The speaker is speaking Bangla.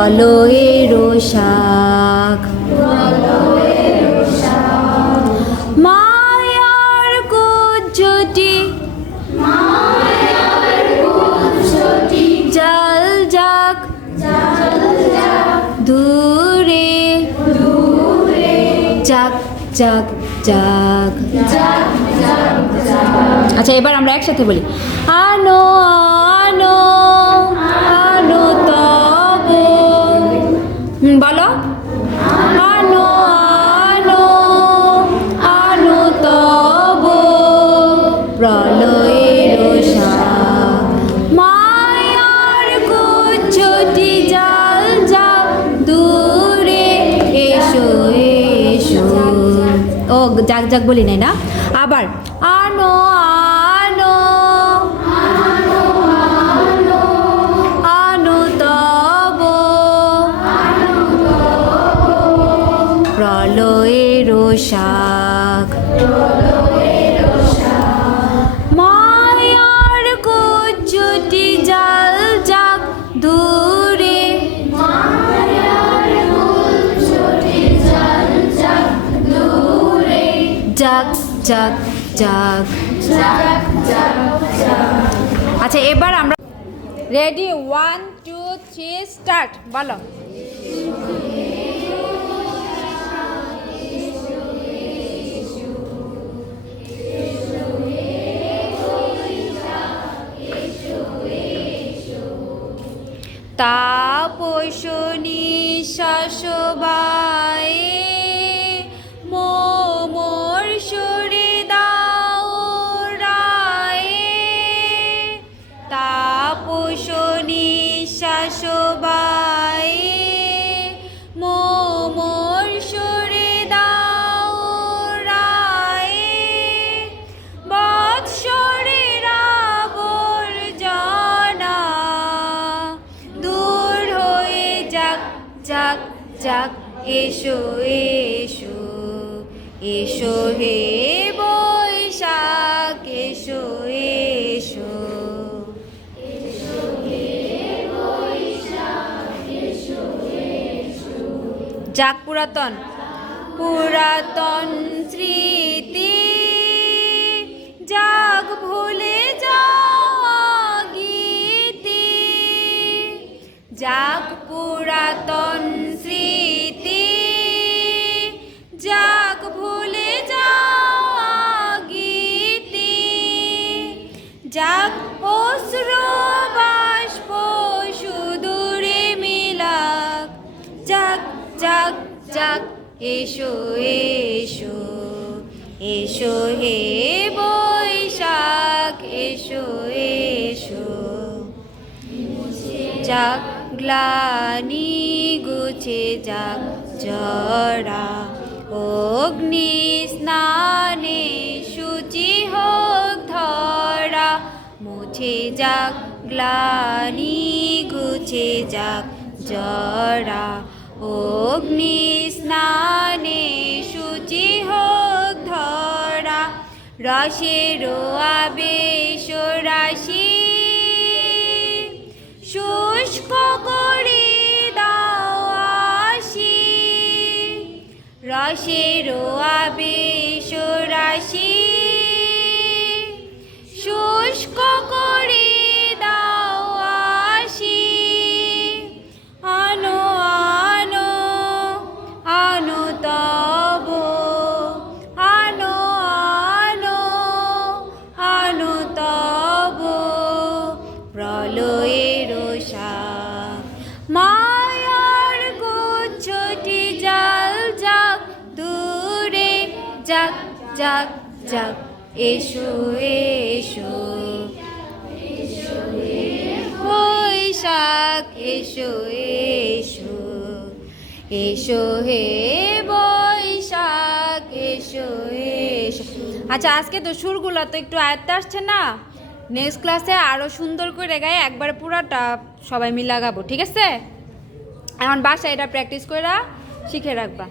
প্রলয়ের শাক মায়ার কুজ্জটি জল যাক দূরে যাক যাক যাক। আচ্ছা এবার আমরা একসাথে বলি আনো আনো আনো তব বলো আনো আনো আনো তব প্রলয়ের শাক মায়ার কুজ্জটি জল যাক দূরে এসো এসো। ও যাক যাক বলি নাই না, আবার আনো আনো আনো তব প্রলয়ের শাক মায়ার কুজ্জটি জল যাক দূরে যাক যাক যাক। আচ্ছা এবার আমরা রেডি 1 2 3 স্টার্ট বলো তাপসনী শাসবায়ে মোর সরে দাও রায়ে তাপসনী শাসবায়ে মোর সরে দাও রায়ে বৎসরের আবর্জনা দূর হয়ে যাক যাক যাক এসো এসো এসো হে বৈশাখ এসো এসো যাক পুরাতন পুরাতন স্মৃতি যাক ভুলে যাওয়া গীতি যাক পুরাতন স্মৃতি যাক ভুলে যাওয়া গীতি যাক অশ্রু বাষ্প সুদূরে মিলাক যাক যাক যাক এসো এসো এসো হে বৈশাখ এসো এসো যাক গ্লানি গুছে যাক জরা অগ্নি স্নানে শুচি হোক ধরা মুছে যাক গ্লানি গুছে যাক জরা অগ্নি স্নানে শুচি হোক ধরা রসের আবেশ রাশি শুষ্ক করে দাও আসি রসের আবেশ রাশি শুষ্ক করে দাও আসি আনো আনো আনো তব আনো আনো আনো তব প্রলয়ের শাক মায়ার গুচ্ছটি জল যাক দূরে যাক যাক যাক এসো এসো বৈশাখ এসো এসো এসো হে বৈশাখ এসো এসো। আচ্ছা আজকে তো সুরগুলো তো একটু আয়ত্তে আসছে না, নেক্সট ক্লাসে আরও সুন্দর করে গায়ে একবার পুরাটা সবাই মিলে গাবো, ঠিক আছে? এখন বাসায় এটা প্র্যাকটিস করে শিখে রাখবা।